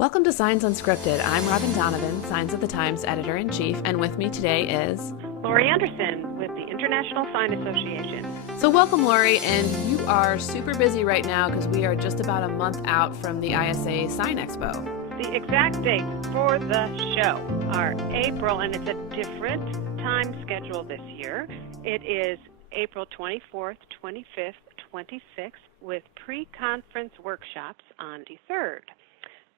Welcome to Signs Unscripted. I'm Robin Donovan, Signs of the Times Editor-in-Chief, and with me today is... Lori Anderson with the International Sign Association. So welcome, Lori, and you are super busy right now because we are just about a month out from the ISA Sign Expo. The exact dates for the show are April, and it's a different time schedule this year. It is April 24th, 25th, 26th, with pre-conference workshops on the 3rd.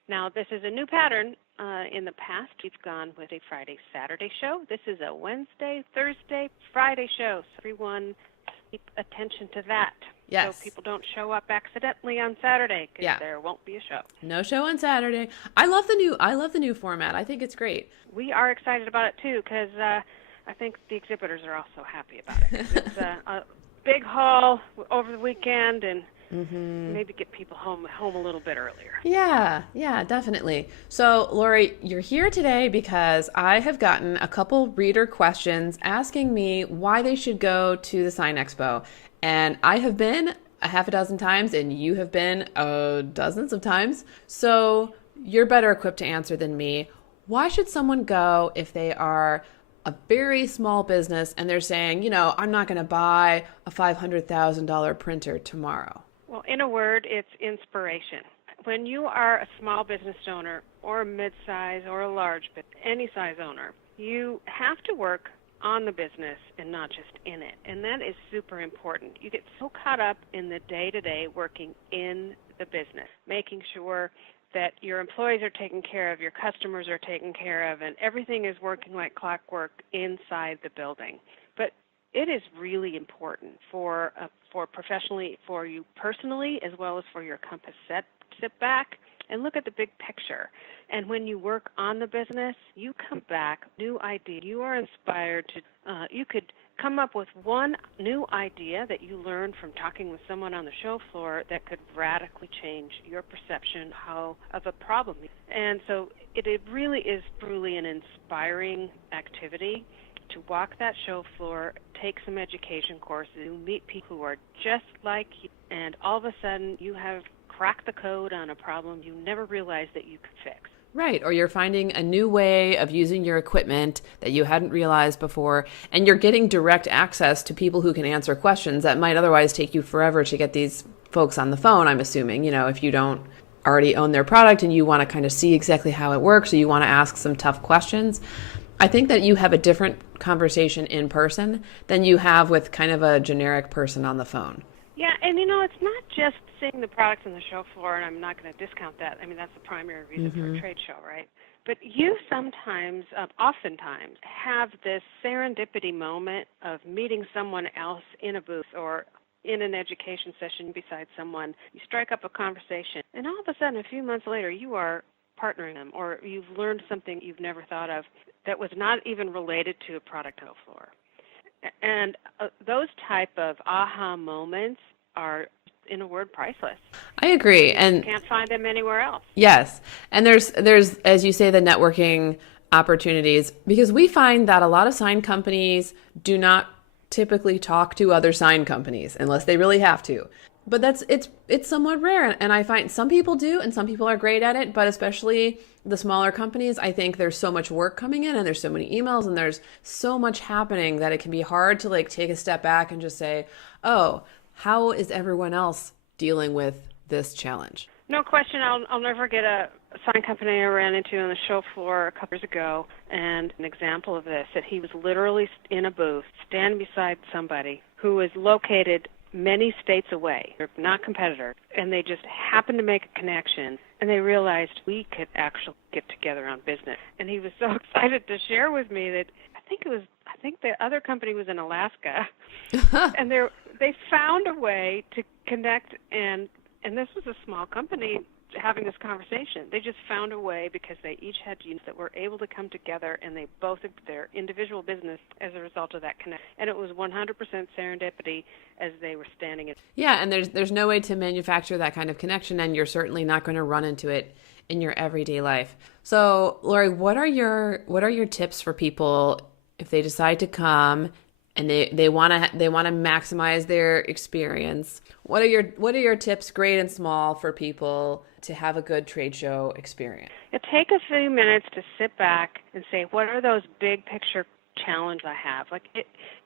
Now, this is a new pattern. In the past, we've gone with a Friday, Saturday show. This is a Wednesday, Thursday, Friday show. So everyone keep attention to that. Yes. So people don't show up accidentally on Saturday because there won't be a show. No show on Saturday. I love the new format. I think it's great. We are excited about it too because I think the exhibitors are also happy about it. It's a big haul over the weekend and maybe get people home a little bit earlier. Yeah, definitely. So, Lori, you're here today because I have gotten a couple reader questions asking me why they should go to the Sign Expo. And I have been a half a dozen times, and you have been dozens of times. So you're better equipped to answer than me. Why should someone go if they are a very small business and they're saying, I'm not going to buy a $500,000 printer tomorrow? Well, in a word, it's inspiration. When you are a small business owner or a mid-size or a large, but any size owner, you have to work on the business and not just in it. And that is super important. You get so caught up in the day-to-day working in the business, making sure that your employees are taken care of, your customers are taken care of, and everything is working like clockwork inside the building. But it is really important for professionally, for you personally, as well as for your company. Sit back and look at the big picture. And when you work on the business, you come back, new idea. You are inspired to, you could come up with one new idea that you learned from talking with someone on the show floor that could radically change your perception of a problem. And so it really is truly an inspiring activity to walk that show floor, take some education courses, meet people who are just like you, and all of a sudden you have cracked the code on a problem you never realized that you could fix. Right, or you're finding a new way of using your equipment that you hadn't realized before, and you're getting direct access to people who can answer questions that might otherwise take you forever to get these folks on the phone, I'm assuming, if you don't already own their product and you want to kind of see exactly how it works, or you want to ask some tough questions. I think that you have a different conversation in person than you have with kind of a generic person on the phone. Yeah, and it's not just seeing the products on the show floor, and I'm not going to discount that. I mean, that's the primary reason for a trade show, right? But you sometimes, oftentimes, have this serendipity moment of meeting someone else in a booth or in an education session beside someone. You strike up a conversation, and all of a sudden, a few months later, you are partnering them, or you've learned something you've never thought of that was not even related to a product on the floor. And those type of aha moments are, in a word, priceless. I agree. And you can't find them anywhere else. Yes. And there's, as you say, the networking opportunities, because we find that a lot of sign companies do not typically talk to other sign companies unless they really have to. But it's somewhat rare, and I find some people do, and some people are great at it, but especially the smaller companies, I think there's so much work coming in, and there's so many emails, and there's so much happening that it can be hard to take a step back and just say, oh, how is everyone else dealing with this challenge? No question. I'll never forget a sign company I ran into on the show floor a couple years ago, and an example of this, that he was literally in a booth, standing beside somebody who was located many states away. They're not competitors, and they just happened to make a connection, and they realized we could actually get together on business. And he was so excited to share with me that I think the other company was in Alaska, and they found a way to connect, and this was a small company having this conversation. They just found a way because they each had units that were able to come together, and they both had their individual business as a result of that connect. And it was 100% serendipity as they were standing at. Yeah, and there's no way to manufacture that kind of connection, and you're certainly not going to run into it in your everyday life. So, Lori, what are your tips for people if they decide to come and they want to maximize their experience. What are your tips, great and small, for people to have a good trade show experience? Take a few minutes to sit back and say, what are those big picture challenges I have?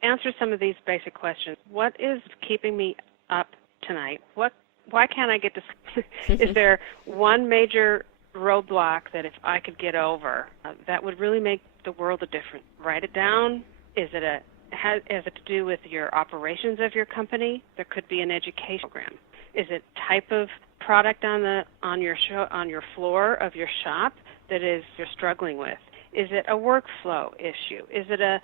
Answer some of these basic questions. What is keeping me up tonight? Why can't I get to sleep? Is there one major roadblock that if I could get over, that would really make the world a difference? Write it down. Has it to do with your operations of your company? There could be an education program. Is it type of product on your floor of your shop that you're struggling with? Is it a workflow issue? Is it a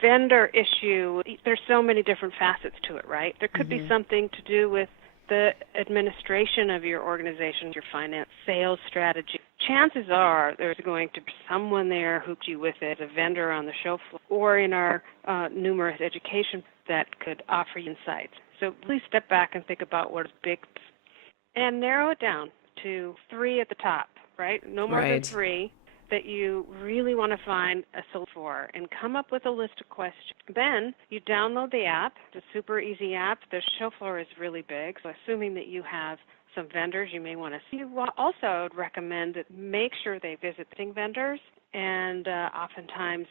vendor issue? There's so many different facets to it, right? There could be something to do with the administration of your organization, your finance, sales strategy. Chances are there's going to be someone there who you with it, a vendor on the show floor, or in our numerous education that could offer you insights. So please step back and think about what is big, and narrow it down to 3 at the top, right? No more than 3 that you really want to find a solution for, and come up with a list of questions. Then you download the app. It's a super easy app. The show floor is really big, so assuming that you have some vendors you may want to see. Also, I would recommend that make sure they visit vendors, and oftentimes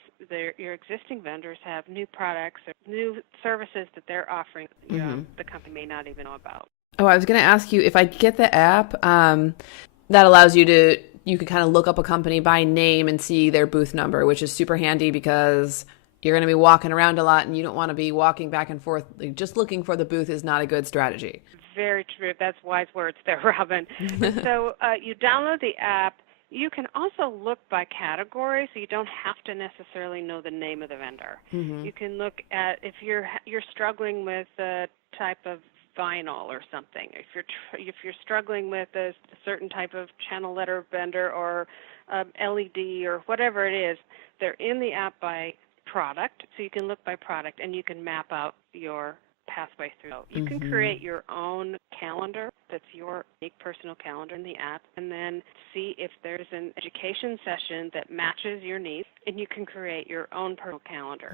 your existing vendors have new products or new services that they're offering the company may not even know about. Oh, I was going to ask you, if I get the app, that allows you could kind of look up a company by name and see their booth number, which is super handy because you're going to be walking around a lot and you don't want to be walking back and forth. Just looking for the booth is not a good strategy. Very true. That's wise words there, Robin. So you download the app. You can also look by category, so you don't have to necessarily know the name of the vendor. You can look at if you're struggling with a type of vinyl or something. If you're struggling with a certain type of channel letter vendor or LED or whatever it is, they're in the app by product, so you can look by product and you can map out your pathway through. You can create your own calendar that's your unique personal calendar in the app, and then see if there's an education session that matches your needs, and you can create your own personal calendar.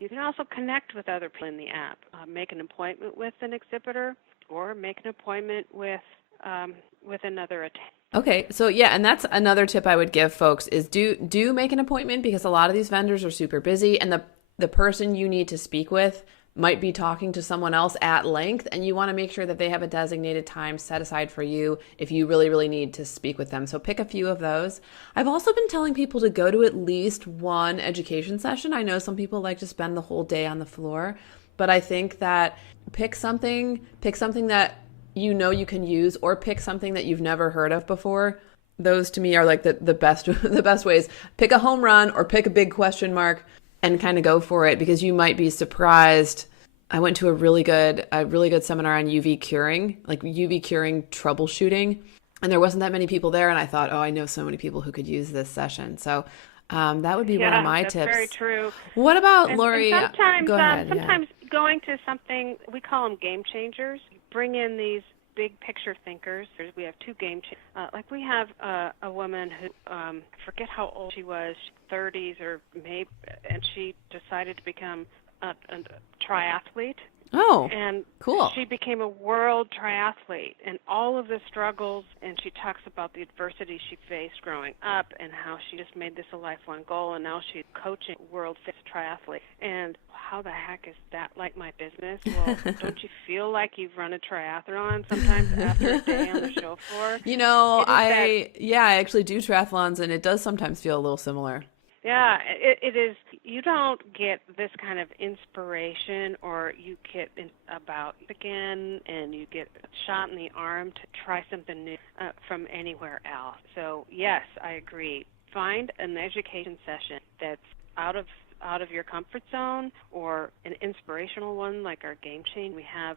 You can also connect with other people in the app, make an appointment with an exhibitor, or make an appointment with another attendee. Okay, so yeah, and that's another tip I would give folks is do make an appointment, because a lot of these vendors are super busy, and the person you need to speak with might be talking to someone else at length, and you want to make sure that they have a designated time set aside for you if you really, really need to speak with them. So pick a few of those. I've also been telling people to go to at least one education session. I know some people like to spend the whole day on the floor, but I think that pick something that you know you can use, or pick something that you've never heard of before. Those to me are like the best the best ways. Pick a home run or pick a big question mark and kind of go for it, because you might be surprised. I went to a really good seminar on UV curing, like UV curing troubleshooting, and there wasn't that many people there, and I thought, oh, I know so many people who could use this session. So that would be one of my tips. Yeah, that's very true. What about, Lori? And sometimes, go ahead. Sometimes going to something, we call them game changers. Bring in these big picture thinkers. We have 2 game changers. Like we have a woman who, I forget how old she was, 30s or maybe, and she decided to become a triathlete. Oh, and cool. She became a world triathlete, and all of the struggles, and she talks about the adversity she faced growing up and how she just made this a lifelong goal, and now she's coaching world fit triathlete. And how the heck is that like my business? Well, don't you feel like you've run a triathlon sometimes after a day on the show floor? You know, I actually do triathlons, and it does sometimes feel a little similar. Yeah, it is. You don't get this kind of inspiration, or you get about again, and you get a shot in the arm to try something new from anywhere else. So yes, I agree. Find an education session that's out of your comfort zone, or an inspirational one like our Game Change. We have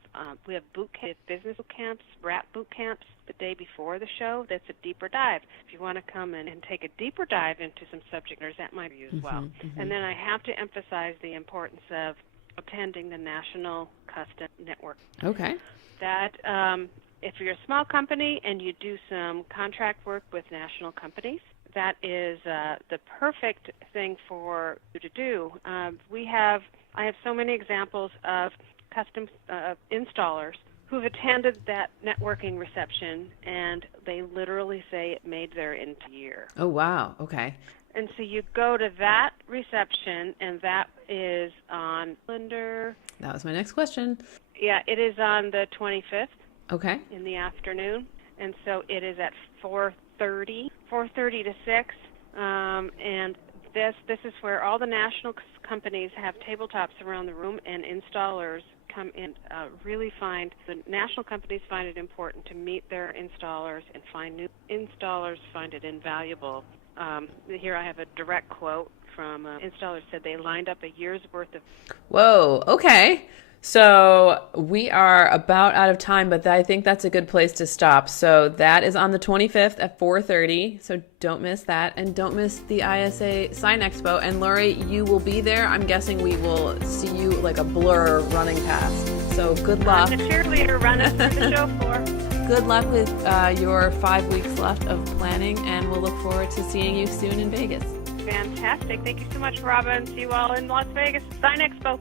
boot camp, business boot camps, wrap boot camps the day before the show. That's a deeper dive. If you want to come in and take a deeper dive into some subject matters, that might be used well. And then I have to emphasize the importance of attending the National Custom Network. Okay. That if you're a small company and you do some contract work with national companies, that is the perfect thing for you to do. We have I have so many examples of custom installers who've attended that networking reception, and they literally say it made their entire year. Oh, wow. Okay. And so you go to that reception, and that is on calendar. That was my next question. Yeah, it is on the 25th. Okay. In the afternoon, and so it is at 4:30 to 6, and this is where all the national companies have tabletops around the room, and installers come in. Really find the national companies find it important to meet their installers, and find new installers find it invaluable. Here I have a direct quote from installers said they lined up a year's worth of. Whoa. Okay. So we are about out of time, but I think that's a good place to stop. So that is on the 25th at 4:30. So don't miss that, and don't miss the ISA Sign Expo. And Lori, you will be there. I'm guessing we will see you like a blur running past. So good luck. I'm the cheerleader running through the show floor. Good luck with your 5 weeks left of planning, and we'll look forward to seeing you soon in Vegas. Fantastic. Thank you so much, Robin. See you all in Las Vegas. Sign Expo.